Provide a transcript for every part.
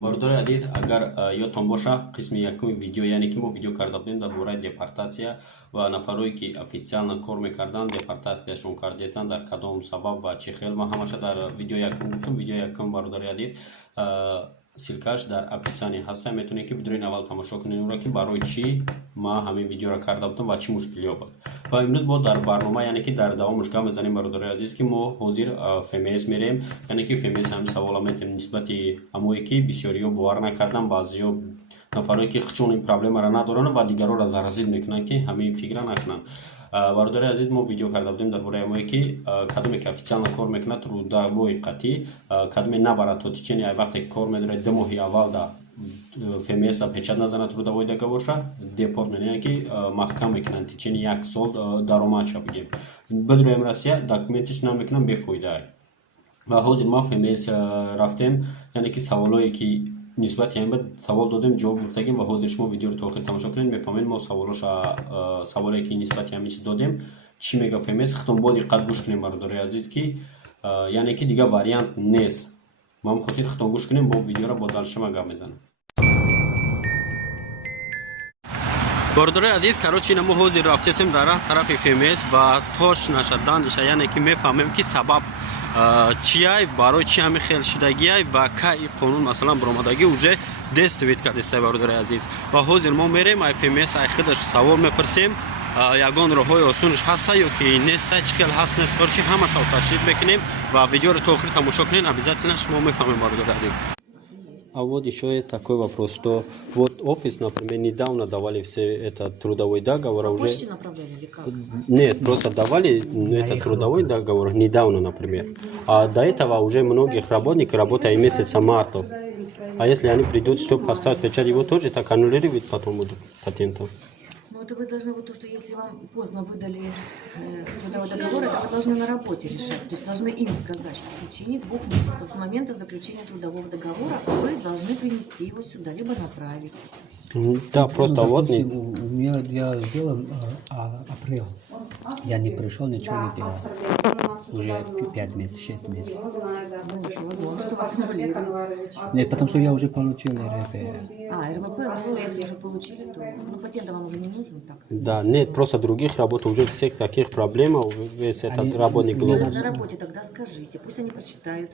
Бародари адид, агар ёдтон боша, қисми якуми видео, яъне ки мо видео карда будем дар бораи депортатсия ва нафарое ки официална кор мекарданд, депортатсияшон кардетанд, дар кадом сабаб ва чӣ хел. Ма ҳамаша дар видео якум гуфтам. Видео якум бародари адид силкаш дар описание ҳаста. Метавонед ки бидрои аввал тамошо кунед онро ки барои чӣ ма ҳамин видеоро карда будам ва чӣ мушкилиё буд. Ва имрӯз бо дар барнома, яъне ки дар давомаш гап мезанем бародари азиз ки мо ҳозир ФМС мерем, яъне ки ФМС ҳамин савола метем нисбати ҳамое ки бисёриё бовар накардан, баъзиё нафарое ки қичон ин проблемаро надоранд ва дигароро заразил мекунанд ки ҳамин фикра накунанд. Бародари азиз, мо видео карда будем дар бораи ҳамое ки кадоме ки официална кор мекунад трудовой қатъӣ, кадоме набарад то течение вақте ки кор медорад 2 моҳи аввал да ФМС печат назанад трудовой договорша депорт менен ки маҳкам мекунанд течение 1 сол даромадша бигем. Бидроем Россия документиш намекунам бефоида. Ва ҳозир ма ФМС рафтем, яъне ки саволое ки нисбати ҳамин бад савол додем, ҷавоб гуфтагим ва ҳозир шумо видеоро то охир тамошо кунед, мефаҳмед мо саволое ки нисбати ҳамин чиз додем чӣ мега ФМС. Хитон бо диққат гӯш кунем бародари азиз ки яъне ки дигар вариант нест. Ма хотир хитон гӯш кунем, бо видеоро бо далшама гап мезанам. Бародари азиз, короче мо ҳозир рафтесем дар тарафи ФМС ва тош нашадан иша, яъне ки мефаҳмем ки сабаб чиай, барои чи ҳамин хел шидагиай ва кай қонун масалан баромадагӣ уже действует кардестай бародари азиз. Ва ҳозир мо мерем ай ФМС ай худаш савол мепурсем, ягон роҳҳои осунаш ҳаста ё ки неста, чӣ хел ҳаст нест, короче ҳамашро ташлиф мекунем ва видеоро то охир тамошо кунед, обязательно шумо мефаҳмем бародари азиз. А вот еще такой вопрос, что вот офис, например, недавно давали все это трудовой договор, уже... Почте направляли или как? Нет, просто давали это трудовой договор недавно, например. А до этого уже многих работников работали месяца марта. А если они придут, чтобы поставить печать, его тоже так аннулируют потом будут патентом. Ну это вы должны, вот то, что если вам поздно выдали трудовой договор, это вы должны на работе решать. То есть должны им сказать, что в течение 2 месяцев с момента заключения трудового договора вы должны принести его сюда, либо направить. Да, просто ну, вот... допустим, у меня я сделал апрель. Я не пришел, ничего не делал. Уже 5 месяцев, 6 месяцев. Ну еще возможно, что вас аннулируют. Нет, потому что я уже получил РП. РВП, ну если уже получили, то ну, патента вам уже не нужен, так? Да, нет, просто других работ, уже всех таких проблем, весь этот работник глобус. На работе тогда скажите, пусть они прочитают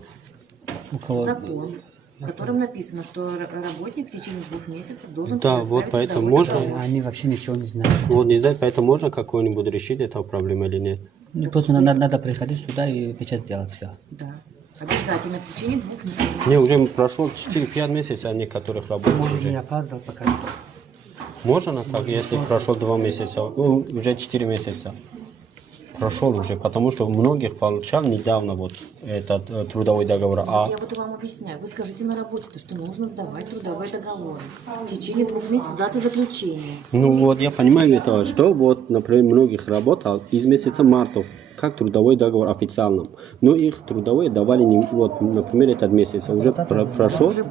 закон, в котором написано, что работник в течение 2 месяцев должен Да, вот поэтому можно... Они вообще ничего не знают. Вот не знаю, поэтому можно какой-нибудь решить эту проблему или нет? Ну, просто надо приходить сюда и печать сделать, все. Да, обязательно в течение 2 месяцев. Не, уже прошло 4-5 месяцев некоторых работ Может, уже. не опаздывал пока. Можно так, если прошло 2 месяца, ну, уже 4 месяца. Прошел уже, потому что многих получал недавно вот этот трудовой договор. Я вот и вам объясняю. Вы скажите на работе, что нужно сдавать трудовые договоры в течение 2 месяцев даты заключения. Ну вот я понимаю это, что вот, например, многих работал из месяца марта, как трудовой договор официальным. Но их трудовые давали, не, вот, например, этот месяц. Уже прошел. Уже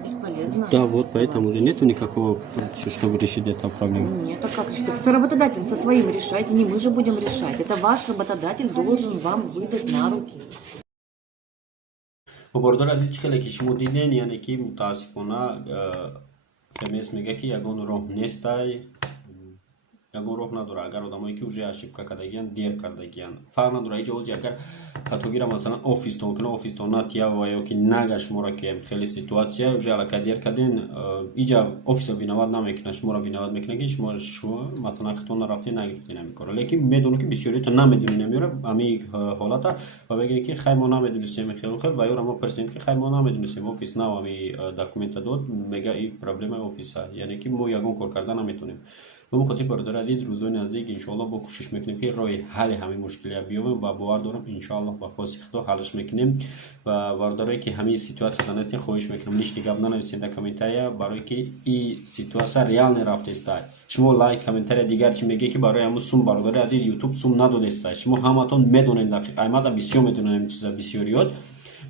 бесполезно. Да, вот поэтому уже нету никакого, чтобы решить эту проблему. Нет, а как решить? Так с работодателем, со своим решайте, не мы же будем решать. Это ваш работодатель должен вам выдать на руки. Бародари азиз, хеле ки шумо диден, яъне ки мутаассифона ФМС мега ки ягон роҳ нестай, ягон роҳ надора. Агар одамое ки уже ошибка кардагиянд, дер кардагиянд, фарқ надора. Иҷо ҳозир агар катогира масалан офистон кунед, офистон натия ва ёки нага шуморо ки хеле ситуация уже аллакай дер кардин, иҷа офисо виноват намекунад, шуморо виноват мекунад ки шумо маталан хитон нарафте нагирифтед ҳамин карро. Лекин медонам ки бисёрието намедонӣ намеёра ҳамин ҳолата ва мегӯяд ки хай мо намедонистем хел ва ёро мо пурсем ки хай мо намедонистем, офис нав ҳамин документа дод, мега ин проблемаи офиса, яъне ки мо ягон кор карда наметонем. мо хотим бародари азиз рӯзои наздик иншоалло бо кӯшиш мекунем ки роҳи ҳалли ҳамин мушкилия биёбем ва бовар дорам иншоалло ба хоси худо ҳаллаш мекунем. Ва бародарое ки ҳамин ситуатсияда нестен, хоҳиш мекунам лишни гап нанависед дар комментария, барое ки ин ситуация реалне рафтестай. шумо лайк комментария дигар чи мегӯед ки барои ҳамун сум бародари азиз ютуб сум надодестай. шумо ҳаматон медонед дақиқ, аймада бисёр медонем чиза бисёриёт.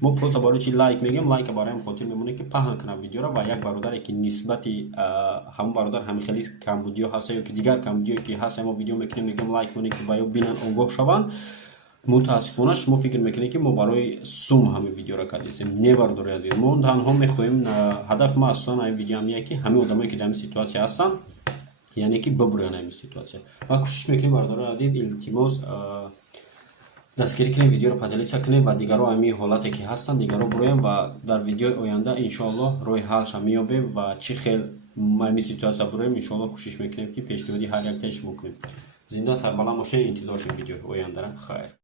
мо просто барои чи лайк мегем, лайка барои ҳам хотир мемонем ки паҳн кунам видеоро ва як бародаре ки нисбати ҳамун бародар ҳамин хели камбудиё ҳаста ё ки дигар камбудиё ки ҳаста мо видео мекунем мегем лайк монем ки ба ё бинан огоҳ шаванд. мутаассифона шумо фикр мекунед ки мо барои сум ҳамин видеоро кардем. Небардоред. Мо танҳо мехоҳем, ҳадаф ма асосан ин видео ҳамин ки ҳамин одамое ки дар ин ситуатсия ҳастанд, яъне ки бибурён ин ситуатсия. Ва кӯшиш мекунем бардоред илтимос дастгирӣ кунем, видеоро поделиться кунем ва дигарро ҳамин ҳолате ки ҳастанд дигарро буроем ва дар видеои оянда иншоаллоҳ роҳи ҳалша меёбем ва чӣ хел ҳамин ситуатсия буроем иншоаллоҳ кӯшиш мекунем ки пешниҳоди ҳар як шумо кунем. Зинда сарбаланд бошед, интизор шавем видеои ояндара. Хайр.